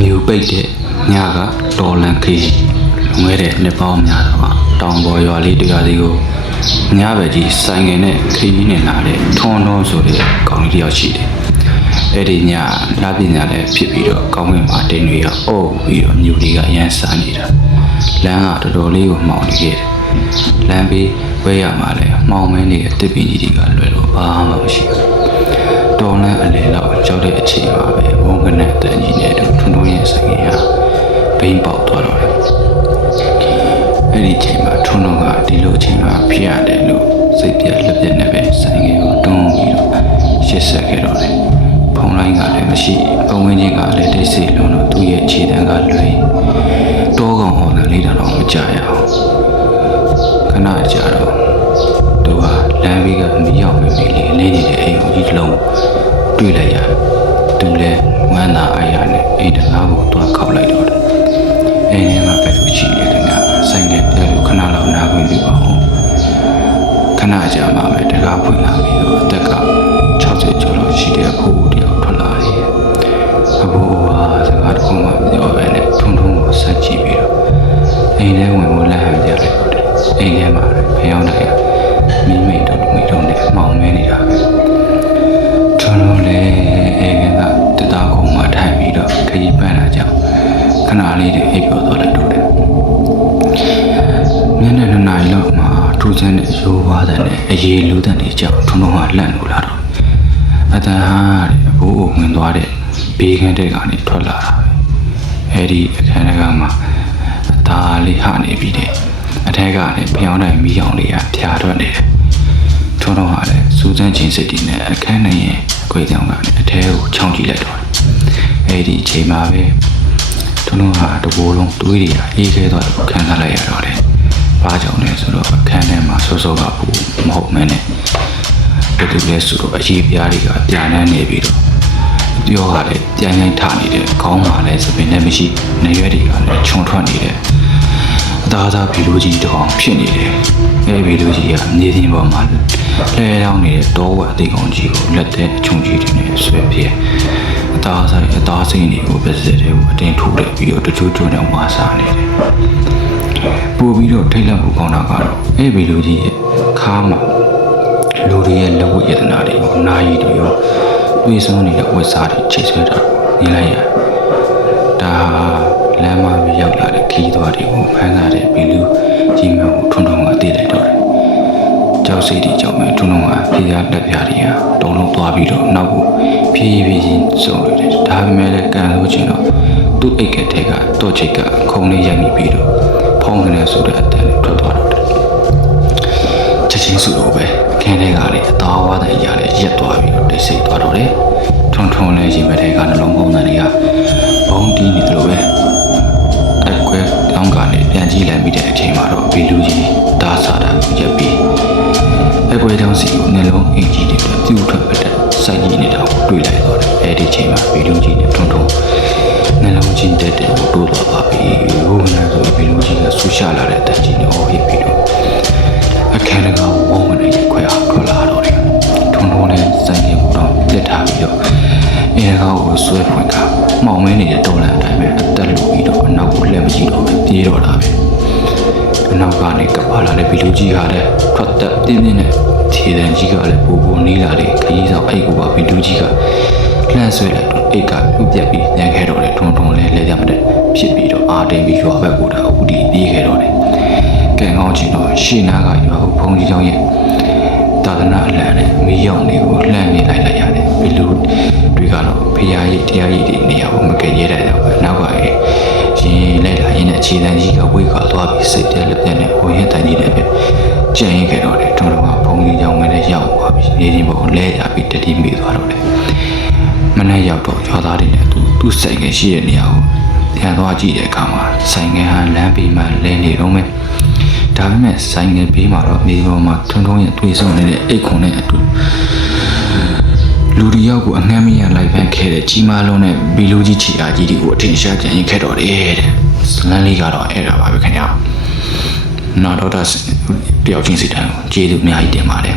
မြူပိတ်တဲ့ညကတော်လန်ခီးလွန်ခဲ့တဲ့နှစ်ပေါင်းများစွာတောင်ပေါ်ရွာလေးတစ်ရွာစီကိုညဘက်ကြီးဆိုင်ငယ်နဲ့ခီးနဲ့လာတဲ့ထွန်းထွန်းဆိုတဲ့ကောင်လေးတစ်ယောက်ရှိတယ်။အဲ့ဒီညလာပညာလည်းဖြစ်ပြီးတော့ကောင်းကင်မှာတင်တွေရောအုပ်ပြီးတော့မြူတွေကရမ်းစားနေတာ။လမ်းကတော်တော်လေးကိုမှောင်နေခဲ့တယ်။လမ်းဘေးဝဲရမှာလည်းမှောင်မဲနေတဲ့တစ်ပင်ကြီးတွေကလွယ်လို့ဘာမှမရှိဘူး။တော်လန်းအလေလောက်ကြောက်တဲ့အချိန်မှာပဲဝုန်းကနဲ့တန်ကြီးနဲ့ထွန်းထွန်းရဲ့ဆိုင်ငယ်ဟာဘိန်းပေါက်သွားတော့တယ်။အဲ့ဒီအချိန်မှာထွန်းထွန်းကဒီလိုအချိန်မှာဖြစ်ရတယ်လို့စိတ်ပြက်လက်ပြက်နဲ့ပဲဆိုင်ငယ်ကိုတွန်းပြီးတော့ရှစ်ဆက်ခဲ့တော့တယ်။ဖုံးလိုင်းကလည်းမရှိပုံဝင်းချင်းကလည်းတိတ်ဆိတ်လုံးတော့သူ့ရဲ့ခြေတန်းကလွယ်တောကောင်ဟောတယ်လေးတော့မကြရအောင်ခဏကြာတော့သူကလမ်းဘေးကမီးရောက်နေပြီလေလင်းနေတဲ့အိမ်ကိုကြီးလုံးတွေ့လိုက်ရတယ်သူလည်းဝမ်းသာအားရနဲ့အိမ်တကားကိုတွားခောက်လိုက်တော့တယ်အိမ်ထဲမှာပဲသူရှိတယ်ခင်ဗျာဆိုင်ငယ်ပြလို့ခဏလောက်နားခွင့်ပြုပါဦးခဏကြာမှပဲတကားဖွင့်လာပြီးတော့အသက်က60ကျော်လောက်ရှိတဲ့အဖိုးတယောက်ထွက်လာတယ်အဖိုးကစကားတစ်ခုမှမပြောဘဲနဲ့ထုံထုံကိုဆက်ကြည့်ပြီးတော့အိမ်ထဲဝင်ဖို့လမ်းဟန်ပြလိုက်တော့တယ်အိမ်ထဲမှာဖျောင်းလိုက်မိမိတို့မိတို့နဲ့မှောင်မဲနေတာပဲကျွန်တော်လည်းအိမ်ကတသားကုန်းမှာထိုင်ပြီးတော့ခရီးပန်းလာကြခဏလေးအိပ်ပျော်သွားလိုက်တော့တယ်ညနေ2 နာရီလောက်မှာထူးဆန်းတဲ့ရိုးဝါးတဲ့အေးလူတဲ့နေကြောင်ထုံထုံကလန့်လို့လာတော့အတန်ဟာတဲ့အဖိုးကိုဝင်သွားတဲ့ဘေးခန်းတဲ့ကနေထွက်လာတာပဲအဲ့ဒီအခန်းထဲကမှအသားလေးဟနေပြီးတဲ့အထက်ကလည်းဖျောင်းတိုင်းမီးရောင်လေးကဖြာထွက်နေတယ်ထုံထုံကလည်းစူးစမ်းခြင်းစိတ်တည်နဲ့အခန်းထဲရဲ့ခွေကြောင်ကနေအထဲကိုချောင်းကြည့်လိုက်တော့အဲ့ဒီအချိန်မှာပဲထုံထုံကတဘိုးလုံးတွေးတွေကအေးခဲသွားတယ်ခံစားလိုက်ရတော့တယ်ဘာကြောင့်လဲဆိုတော့အခန်းထဲမှာစိုးစိုးကဘူးမဟုတ်မဲနဲ့တူတူလေးဆိုတော့အရေးပြားတွေကပြန်နှမ်းနေပြီးတော့ပြောကလည်းပြန်ပြန်ထနေတယ်ခေါင်းမှာလည်းစပင်လည်းမရှိနေရွက်တွေကလည်းခြုံထွက်နေတယ်အသားသားဗီလိုကြီးတောင်ဖြစ်နေတယ်အဲ့ဗီလိုကြီးကမြေပြင်ပေါ်မှာလဲလောင်းနေတဲ့တောဝက်အသိကောင်ကြီးကိုလက်သက်အချုံကြီးတွေနဲ့ဆွဲပြဲအသားစိမ်းတွေကိုပဲစစ်တယ်ကိုအတင်းထိုးလိုက်ပြီးတော့တချို့ကျွန်းနဲ့ဝါစားနေတယ်ပို့ပြီးတော့ထိတ်လန့်ဖို့ကောင်းတာကတော့အဲ့ဗီလိုကြီးရဲ့ခါမှာလူတွေရဲ့လက်ဝတ်ရတနာတွေကိုနာယီတွေရောတွေးဆုံးနေတဲ့ဝတ်စားတွေချိတ်ဆွဲတာမြင်လိုက်ရဒါလမ်းမပြီးရောက်လာတဲ့ခီးသွားတွေကိုဖမ်းထားတဲ့ဘီလူကြီးမျိုးကိုထွန်းထွန်းကတည်လိုက်တော့တယ်ကြောက်စိတ်တွေကြောင့်ပဲထွန်းထွန်းကဖေးရလက်ပြားတွေဟာတုံလုံးသွားပြီးတော့နောက်ကိုဖြည်းဖြည်းချင်းစုံနေတယ်ဒါပေမဲ့လည်းကန်လို့ချင်းတော့သူ့အိတ်ကတဲ့ကတော့ချိတ်ကခုံလေးရိုက်မိပြီးတော့ဖုံးကနေဆိုတဲ့အတန်ထွက်သွားတော့တယ်ချက်ချင်းစုတော့ပဲခင်းထဲကလေအသားဝါးတဲ့ရာလေးရက်သွားပြီးတော့တိတ်ဆိတ်သွားတော့တယ်ထွန်းထွန်းလေးရင်မထဲကနှလုံးပုံစံတွေကဘုံတီးနေတယ်လို့ပဲအကွဲတောင်းကနေပြန်ကြည့်လိုက်ပြီးတဲ့အချိန်မှာတော့ဘီလူကြီးတားစားတာရက်ပြီးအကွဲတောင်းစီကိုနှလုံးအင်ကြီးတွေပြုတ်ထွက်ပတ်တဲ့စိုက်ကြီးနေတာကိုတွေ့လိုက်တော့တယ်အဲ့ဒီချိန်မှာဘီလူကြီးနဲ့ထွန်းထွန်းနှလုံးချင်းတက်တဲ့ကိုတိုးသွားပါပြီဟိုကလည်းဆိုဘီလူကြီးကဆူရှာလာတဲ့တက်ကြီးနဲ့ဟောဟစ်ပြီးတော့အခန်းကဝုန်းကနေခွဲအောင်ထွက်လာတော့တယ်ထွန်းထွန်းနဲ့စိုက်နေမှုတော့ပြစ်ထားပြီးတော့အဲကောင်ကိုဆွဲဖွင့်ကမှောင်မဲနေတဲ့တော်လန်အတိုင်းပဲအသက်လူပြီးတော့အနောက်ကိုလက်မကြည့်တော့ပဲပြေးတော့တာပဲအနောက်ကနေကပါလာတဲ့ဘီလူကြီးကလည်းထွက်သက်ပြင်းပြင်းနဲ့ခြေတန်းကြီးကလည်းပူပူနီးလာတယ်ခရီးဆောင်အိတ်ကိုပါဘီလူကြီးကလှမ်းဆွဲလိုက်တော့အိတ်ကပြုတ်ပြက်ပြီးညံခဲ့တော့တယ်ထွန်းထွန်းလည်းလဲကြမတဲ့ဖြစ်ပြီးတော့အာတိန်ပြီးရွာဘက်ကိုတာဦးတီပြေးခဲ့တော့တယ်ကံကောင်းချင်တော့ရှေ့နားကရွာကိုဖုန်ကြီးเจ้าရဲ့သာသနာအလံနဲ့မီးရောင်တွေကိုလှမ်းနေလိုက်ရတယ်ဘီလူတွေကတော့ဖျားရည်တရားရည်တွေနေရာကိုမကဲရဲတဲ့တော့ပဲနောက်ကရင်လိုက်လာရင်အခြေတန်းကြီးကဝိတ်ခါသွားပြီးစိတ်တက်လက်ပြနဲ့ဟိုရဲတန်ကြီးနဲ့ပဲကြံရင်ခဲ့တော့တယ်တော်တော်ကဖုန်ကြီးเจ้าမနဲ့ရောက်သွားပြီးနေချင်းပေါ်လဲရပြီးတတိမိသွားတော့တယ်မနဲ့ရောက်တော့ရွာသားတွေနဲ့သူ့ဆိုင်ငယ်ရှိတဲ့နေရာကိုပြန်သွားကြည့်တဲ့အခါမှာဆိုင်ငယ်ဟာလမ်းဘေးမှာလဲနေတော့မယ်ဒါပေမဲ့ဆိုင်ငယ်ဘေးမှာတော့မြေပေါ်မှာထွန်းထွန်းရဲ့တွေးဆုံနေတဲ့အိတ်ခွန်နဲ့အတူလူတယောက်ကိုအငမ်းမရလိုက်ပန်းခဲ့တဲ့ကြီးမားလုံးနဲ့ဘီလူကြီးချီအားကြီးတွေကိုအထင်ရှားကြရင်ခဲ့တော့တယ်တဲ့လမ်းလေးကတော့အဲ့ဒါပါပဲခင်ဗျာနောက်တော့တယောက်ချင်းစီတိုင်းကျေးဇူးအများကြီးတင်ပါတယ်